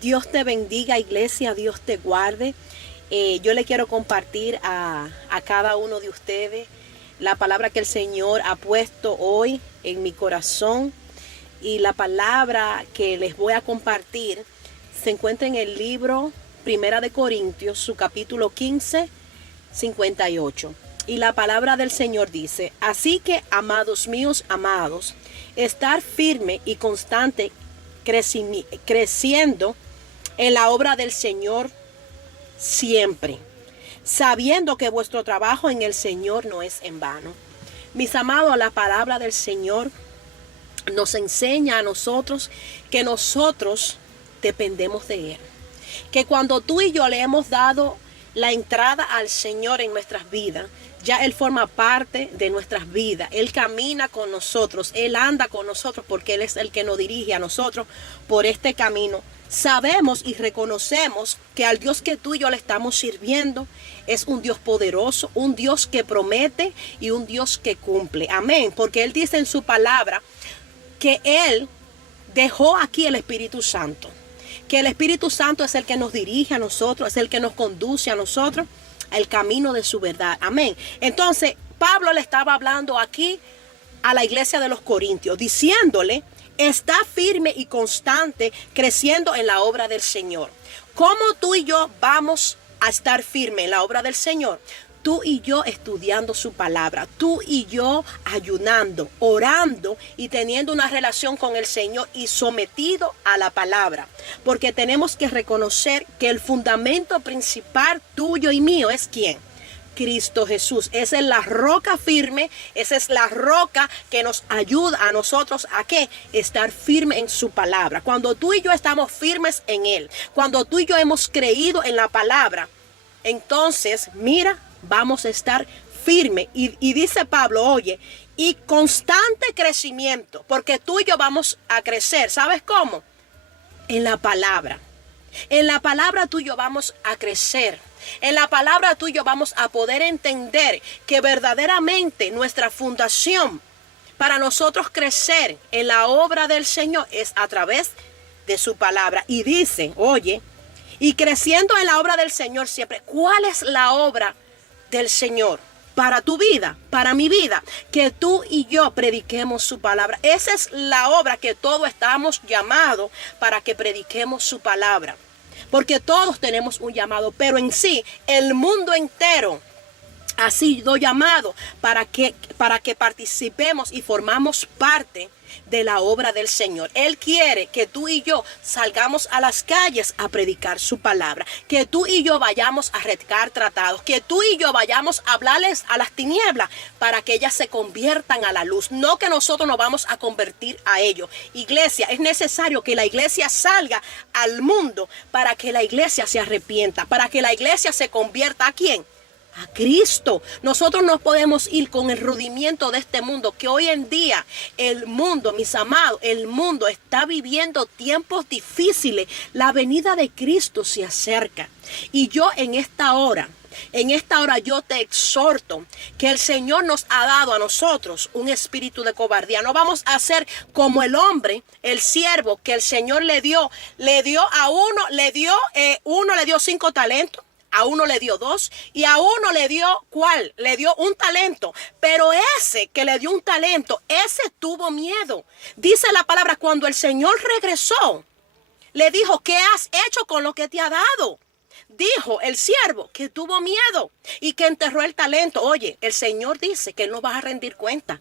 Dios te bendiga, iglesia, Dios te guarde. Yo le quiero compartir a cada uno de ustedes la palabra que el Señor ha puesto hoy en mi corazón. Y la palabra que les voy a compartir se encuentra en el libro Primera de Corintios, su capítulo 15, 58. Y la palabra del Señor dice: así que, amados míos, amados, estar firme y constante creciendo en la obra del Señor siempre, sabiendo que vuestro trabajo en el Señor no es en vano. Mis amados, la palabra del Señor nos enseña a nosotros que nosotros dependemos de Él. Que cuando tú y yo le hemos dado la entrada al Señor en nuestras vidas, ya Él forma parte de nuestras vidas. Él camina con nosotros, Él anda con nosotros porque Él es el que nos dirige a nosotros por este camino. Sabemos y reconocemos que al Dios que tú y yo le estamos sirviendo es un Dios poderoso, un Dios que promete y un Dios que cumple. Amén. Porque Él dice en su palabra que Él dejó aquí el Espíritu Santo. Que el Espíritu Santo es el que nos dirige a nosotros, es el que nos conduce a nosotros al camino de su verdad. Amén. Entonces, Pablo le estaba hablando aquí a la iglesia de los Corintios, diciéndole: está firme y constante creciendo en la obra del Señor. ¿Cómo tú y yo vamos a estar firme en la obra del Señor? Tú y yo estudiando su palabra, tú y yo ayunando, orando y teniendo una relación con el Señor y sometido a la palabra. Porque tenemos que reconocer que el fundamento principal tuyo y mío es ¿quién? Cristo Jesús. Esa es la roca firme, esa es la roca que nos ayuda a nosotros a ¿qué? Estar firme en su palabra. Cuando tú y yo estamos firmes en Él, cuando tú y yo hemos creído en la palabra, entonces, mira, vamos a estar firme. Y dice Pablo, oye, y constante crecimiento, porque tú y yo vamos a crecer. ¿Sabes cómo? En la palabra. En la palabra tú y yo vamos a crecer. En la palabra tú y yo vamos a poder entender que verdaderamente nuestra fundación para nosotros crecer en la obra del Señor es a través de su palabra. Y dice, oye, y creciendo en la obra del Señor siempre. ¿Cuál es la obra del Señor para tu vida, para mi vida? Que tú y yo prediquemos su palabra. Esa es la obra que todos estamos llamados para que prediquemos su palabra. Porque todos tenemos un llamado, pero en sí, el mundo entero ha sido llamado para que participemos y formamos parte de la obra del Señor. Él quiere que tú y yo salgamos a las calles a predicar su palabra, que tú y yo vayamos a redactar tratados, que tú y yo vayamos a hablarles a las tinieblas para que ellas se conviertan a la luz, no que nosotros nos vamos a convertir a ellos. Iglesia, es necesario que la iglesia salga al mundo para que la iglesia se arrepienta, para que la iglesia se convierta ¿a quién? A Cristo. Nosotros no podemos ir con el rudimiento de este mundo, que hoy en día el mundo, mis amados, el mundo está viviendo tiempos difíciles. La venida de Cristo se acerca. Y yo en esta hora yo te exhorto que el Señor nos ha dado a nosotros un espíritu de cobardía. No vamos a ser como el hombre, el siervo que el Señor le dio a uno, le dio 5 talentos. A uno le dio 2 y a uno le dio, ¿cuál? Le dio 1 talento. Pero ese que le dio 1 talento, ese tuvo miedo. Dice la palabra, cuando el Señor regresó, le dijo, ¿qué has hecho con lo que te ha dado? Dijo el siervo que tuvo miedo y que enterró el talento. Oye, el Señor dice que Él no va a rendir cuenta.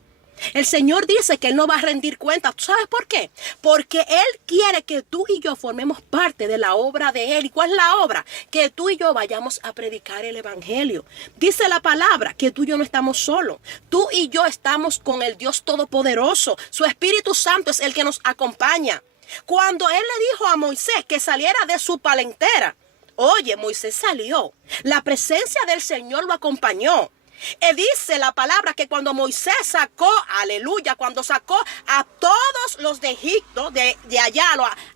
El Señor dice que Él no va a rendir cuenta. ¿Tú sabes por qué? Porque Él quiere que tú y yo formemos parte de la obra de Él. ¿Y cuál es la obra? Que tú y yo vayamos a predicar el evangelio. Dice la palabra que tú y yo no estamos solos. Tú y yo estamos con el Dios Todopoderoso. Su Espíritu Santo es el que nos acompaña. Cuando Él le dijo a Moisés que saliera de su palentera, oye, Moisés salió. La presencia del Señor lo acompañó. Dice la palabra que cuando Moisés sacó, aleluya, cuando sacó a todos los de Egipto, de allá,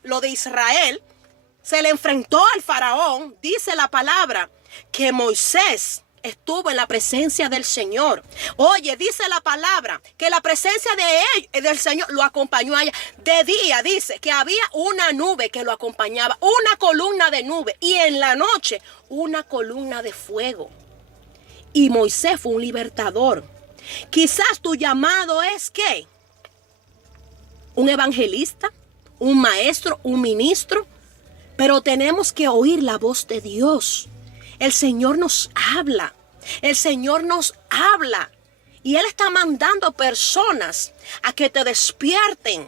lo de Israel, se le enfrentó al faraón. Dice la palabra que Moisés estuvo en la presencia del Señor. Oye, dice la palabra que la presencia del Señor lo acompañó a ella. De día dice que había una nube que lo acompañaba, una columna de nube, y en la noche una columna de fuego. Y Moisés fue un libertador. Quizás tu llamado es ¿qué? Un evangelista, un maestro, un ministro, pero tenemos que oír la voz de Dios. El Señor nos habla. El Señor nos habla. Y Él está mandando personas a que te despierten.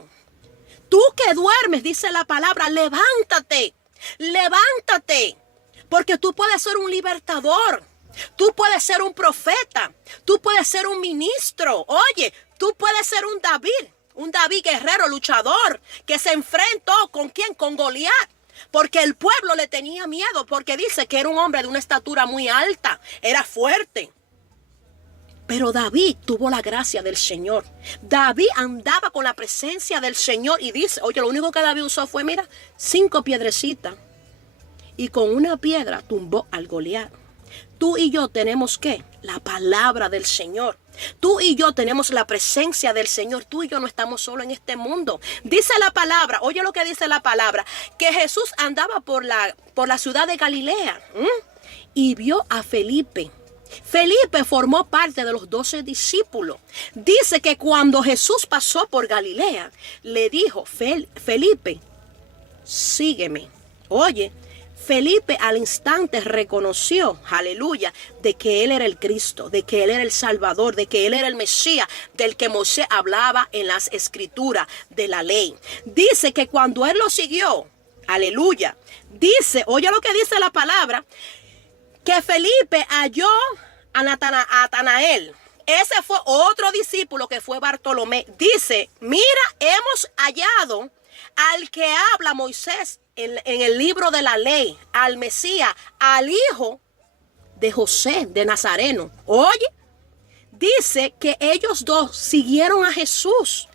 Tú que duermes, dice la palabra, levántate. Levántate. Porque tú puedes ser un libertador. Tú puedes ser un profeta. Tú puedes ser un ministro. Oye, tú puedes ser un David guerrero, luchador, que se enfrentó ¿con quién? Con Goliat. Porque el pueblo le tenía miedo, porque dice que era un hombre de una estatura muy alta, era fuerte. Pero David tuvo la gracia del Señor. David andaba con la presencia del Señor y dice, oye, lo único que David usó fue, mira, 5 piedrecitas. Y con una piedra tumbó al Goliat. Tú y yo tenemos ¿qué? La palabra del Señor. Tú y yo tenemos la presencia del Señor. Tú y yo no estamos solos en este mundo. Dice la palabra, oye lo que dice la palabra, que Jesús andaba por la ciudad de Galilea y vio a Felipe. Felipe formó parte de los 12 discípulos. Dice que cuando Jesús pasó por Galilea, le dijo, Felipe, sígueme. Oye, Felipe al instante reconoció, aleluya, de que él era el Cristo, de que él era el Salvador, de que él era el Mesías, del que Moisés hablaba en las escrituras de la ley. Dice que cuando él lo siguió, aleluya, dice, oye lo que dice la palabra, que Felipe halló a Natanael. Ese fue otro discípulo que fue Bartolomé. Dice, mira, hemos hallado al que habla Moisés en el libro de la ley, al Mesías, al hijo de José de Nazareno. Oye, dice que ellos dos siguieron a Jesús.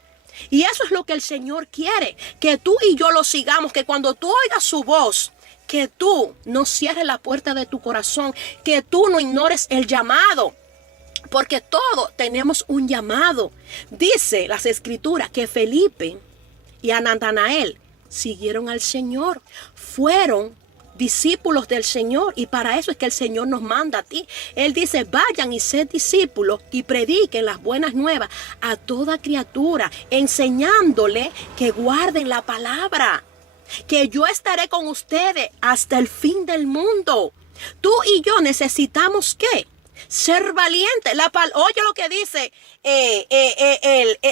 Y eso es lo que el Señor quiere, que tú y yo lo sigamos, que cuando tú oigas su voz, que tú no cierres la puerta de tu corazón, que tú no ignores el llamado. Porque todos tenemos un llamado. Dice las escrituras que Felipe y a Natanael siguieron al Señor. Fueron discípulos del Señor. Y para eso es que el Señor nos manda a ti. Él dice, vayan y sed discípulos y prediquen las buenas nuevas a toda criatura, enseñándole que guarden la palabra, que yo estaré con ustedes hasta el fin del mundo. Tú y yo necesitamos ¿qué? Ser valientes. Oye lo que dice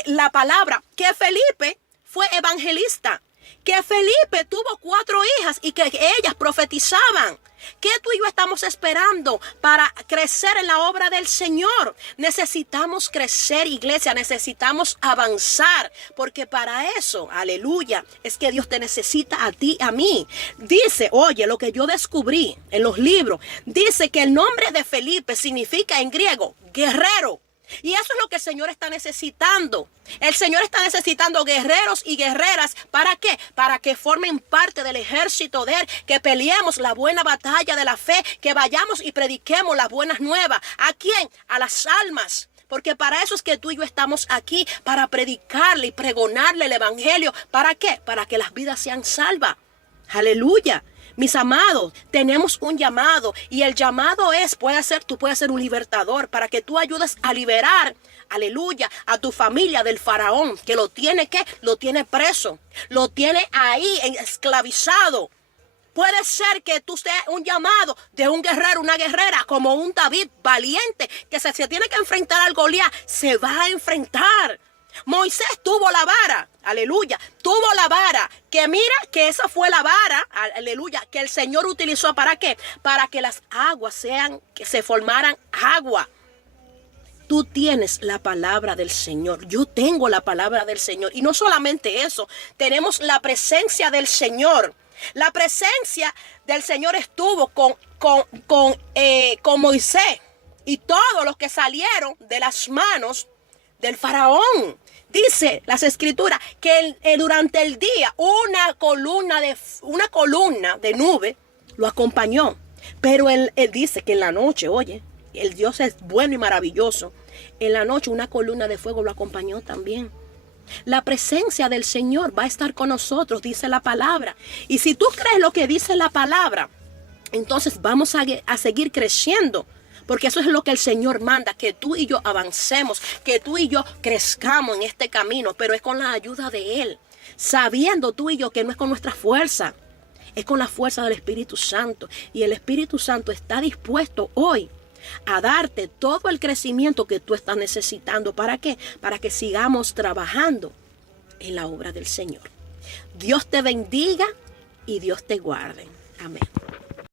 la palabra, que Felipe fue evangelista, que Felipe tuvo 4 hijas y que ellas profetizaban. ¿Qué tú y yo estamos esperando para crecer en la obra del Señor? Necesitamos crecer, iglesia, necesitamos avanzar, porque para eso, aleluya, es que Dios te necesita a ti, a mí. Dice, oye, lo que yo descubrí en los libros, dice que el nombre de Felipe significa en griego, guerrero. Y eso es lo que el Señor está necesitando. El Señor está necesitando guerreros y guerreras. ¿Para qué? Para que formen parte del ejército de Él. Que peleemos la buena batalla de la fe. Que vayamos y prediquemos las buenas nuevas. ¿A quién? A las almas. Porque para eso es que tú y yo estamos aquí. Para predicarle y pregonarle el evangelio. ¿Para qué? Para que las vidas sean salvas. Aleluya. Mis amados, tenemos un llamado y el llamado tú puedes ser un libertador para que tú ayudes a liberar, aleluya, a tu familia del faraón que lo tiene preso, lo tiene ahí esclavizado. Puede ser que tú seas un llamado de un guerrero, una guerrera, como un David valiente que se tiene que enfrentar al Goliat, se va a enfrentar. Moisés tuvo la vara, aleluya, tuvo la vara, que mira que esa fue la vara, aleluya, que el Señor utilizó ¿para qué? Para que las aguas que se formaran agua. Tú tienes la palabra del Señor, yo tengo la palabra del Señor. Y no solamente eso, tenemos la presencia del Señor. La presencia del Señor estuvo con Moisés y todos los que salieron de las manos del faraón. Dice las escrituras que durante el día una columna de nube lo acompañó. Pero él dice que en la noche, oye, el Dios es bueno y maravilloso. En la noche una columna de fuego lo acompañó también. La presencia del Señor va a estar con nosotros, dice la palabra. Y si tú crees lo que dice la palabra, entonces vamos a seguir creciendo. Porque eso es lo que el Señor manda, que tú y yo avancemos, que tú y yo crezcamos en este camino, pero es con la ayuda de Él. Sabiendo tú y yo que no es con nuestra fuerza, es con la fuerza del Espíritu Santo. Y el Espíritu Santo está dispuesto hoy a darte todo el crecimiento que tú estás necesitando. ¿Para qué? Para que sigamos trabajando en la obra del Señor. Dios te bendiga y Dios te guarde. Amén.